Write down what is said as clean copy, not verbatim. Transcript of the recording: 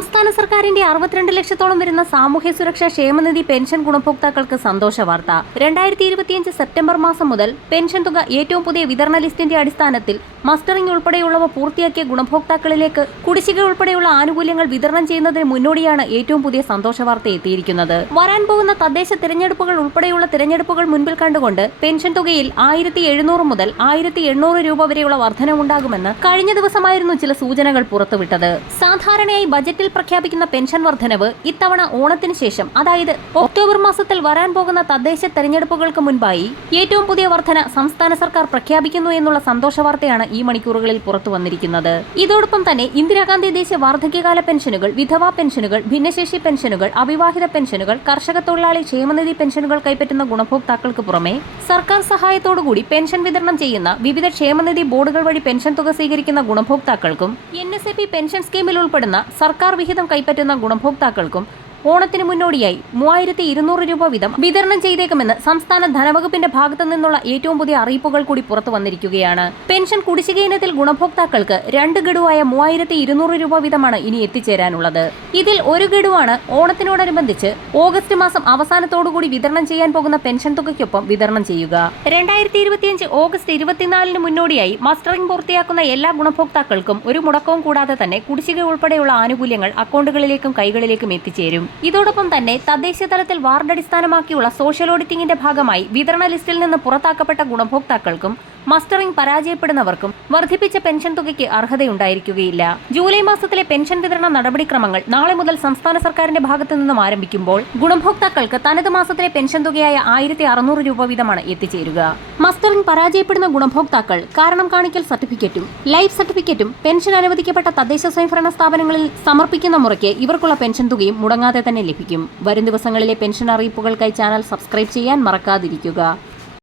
സംസ്ഥാന സർക്കാരിന്റെ 62 ലക്ഷത്തോളം വരുന്ന സാമൂഹ്യ സുരക്ഷാ ക്ഷേമനിധി പെൻഷൻ ഗുണഭോക്താക്കൾക്ക് സന്തോഷ വാർത്ത. 2025 സെപ്റ്റംബർ മാസം മുതൽ പെൻഷൻ തുക ഏറ്റവും പുതിയ വിതരണ ലിസ്റ്റിന്റെ അടിസ്ഥാനത്തിൽ മസ്റ്ററിംഗ് ഉൾപ്പെടെയുള്ളവ പൂർത്തിയാക്കിയ ഗുണഭോക്താക്കളിലേക്ക് കുടിശ്ശിക ഉൾപ്പെടെയുള്ള ആനുകൂല്യങ്ങൾ വിതരണം ചെയ്യുന്നതിന് മുന്നോടിയാണ് ഏറ്റവും പുതിയ സന്തോഷ വാർത്ത എത്തിയിരിക്കുന്നത്. വരാൻ പോകുന്ന തദ്ദേശ തിരഞ്ഞെടുപ്പുകൾ ഉൾപ്പെടെയുള്ള തിരഞ്ഞെടുപ്പുകൾ മുൻപിൽ കണ്ടുകൊണ്ട് പെൻഷൻ തുകയിൽ 1700 മുതൽ 1800 രൂപ വരെയുള്ള വർധനവുണ്ടാകുമെന്ന് കഴിഞ്ഞ ദിവസമായിരുന്നു ചില സൂചനകൾ പുറത്തുവിട്ടത്. സാധാരണയായി ബജറ്റിൽ പ്രഖ്യാപിക്കുന്ന പെൻഷൻ വർധനവ് ഇത്തവണ ഓണത്തിന് ശേഷം, അതായത് ഒക്ടോബർ മാസത്തിൽ വരാൻ പോകുന്ന തദ്ദേശ തെരഞ്ഞെടുപ്പുകൾക്ക് മുൻപായി ഏറ്റവും പുതിയ വർധന സംസ്ഥാന സർക്കാർ പ്രഖ്യാപിക്കുന്നു എന്നുള്ള സന്തോഷ വാർത്തയാണ് ഈ മണിക്കൂറുകളിൽ പുറത്തു വന്നിരിക്കുന്നത്. ഇതോടൊപ്പം തന്നെ ഇന്ദിരാഗാന്ധി ദേശീയ വാർദ്ധക്യകാല പെൻഷനുകൾ, വിധവാ പെൻഷനുകൾ, ഭിന്നശേഷി പെൻഷനുകൾ, അവിവാഹിത പെൻഷനുകൾ, കർഷക തൊഴിലാളി ക്ഷേമനിധി പെൻഷനുകൾ കൈപ്പറ്റുന്ന ഗുണഭോക്താക്കൾക്ക് പുറമെ സർക്കാർ സഹായത്തോടുകൂടി പെൻഷൻ വിതരണം ചെയ്യുന്ന വിവിധ ക്ഷേമനിധി ബോർഡുകൾ വഴി പെൻഷൻ തുക സ്വീകരിക്കുന്ന ഗുണഭോക്താക്കൾക്കും NSAP പെൻഷൻ സ്കീമിൽ ഉൾപ്പെടുന്ന സർക്കാർ വിഹിതം കൈപ്പറ്റുന്ന ഗുണഭോക്താക്കൾക്കും ഓണത്തിന് മുന്നോടിയായി 3200 രൂപ വീതം വിതരണം ചെയ്തേക്കുമെന്ന് സംസ്ഥാന ധനവകുപ്പിന്റെ ഭാഗത്തു നിന്നുള്ള ഏറ്റവും പുതിയ അറിയിപ്പുകൾ കൂടി പുറത്തു വന്നിരിക്കുകയാണ്. പെൻഷൻ കുടിശ്ശിക ഇനത്തിൽ ഗുണഭോക്താക്കൾക്ക് 2 ഗഡുവായ 3200 രൂപ വീതമാണ് ഇനി എത്തിച്ചേരാനുള്ളത്. ഇതിൽ ഒരു ഗഡുവാണ് ഓണത്തിനോടനുബന്ധിച്ച് ഓഗസ്റ്റ് മാസം അവസാനത്തോടുകൂടി വിതരണം ചെയ്യാൻ പോകുന്ന പെൻഷൻ തുകയ്ക്കൊപ്പം വിതരണം ചെയ്യുക. 2025 ഓഗസ്റ്റ് 24 മുന്നോടിയായി മസ്റ്ററിംഗ് പൂർത്തിയാക്കുന്ന എല്ലാ ഗുണഭോക്താക്കൾക്കും ഒരു മുടക്കവും കൂടാതെ തന്നെ കുടിശ്ശിക ഉൾപ്പെടെയുള്ള ആനുകൂല്യങ്ങൾ അക്കൗണ്ടുകളിലേക്കും കൈകളിലേക്കും എത്തിച്ചേരും. ഇതോടൊപ്പം തന്നെ തദ്ദേശ തലത്തിൽ വാർഡ് അടിസ്ഥാനമാക്കിയുള്ള സോഷ്യൽ ഓഡിറ്റിംഗിന്റെ ഭാഗമായി വിതരണ ലിസ്റ്റിൽ നിന്ന് പുറത്താക്കപ്പെട്ട ഗുണഭോക്താക്കൾക്കും മസ്റ്ററിംഗ് പരാജയപ്പെടുന്നവർക്കും വർദ്ധിപ്പിച്ച പെൻഷൻ തുകയ്ക്ക് അർഹതയുണ്ടായിരിക്കുകയില്ല. ജൂലൈ മാസത്തിലെ പെൻഷൻ വിതരണ നടപടിക്രമങ്ങൾ നാളെ മുതൽ സംസ്ഥാന സർക്കാരിന്റെ ഭാഗത്തു നിന്നും ആരംഭിക്കുമ്പോൾ ഗുണഭോക്താക്കൾക്ക് തനത് മാസത്തിലെ പെൻഷൻ തുകയായ 1600 രൂപ വീതമാണ് എത്തിച്ചേരുക. മസ്റ്ററിംഗ് പരാജയപ്പെടുന്ന ഗുണഭോക്താക്കൾ കാരണം കാണിക്കൽ സർട്ടിഫിക്കറ്റും ലൈഫ് സർട്ടിഫിക്കറ്റും പെൻഷൻ അനുവദിക്കപ്പെട്ട തദ്ദേശ സ്വയംഭരണ സ്ഥാപനങ്ങളിൽ സമർപ്പിക്കുന്ന മുറയ്ക്ക് ഇവർക്കുള്ള പെൻഷൻ തുകയും മുടങ്ങാതെ തന്നെ ലഭിക്കും. വരും ദിവസങ്ങളിലെ പെൻഷൻ അറിയിപ്പുകൾക്കായി ചാനൽ സബ്സ്ക്രൈബ് ചെയ്യാൻ മറക്കാതിരിക്കുക.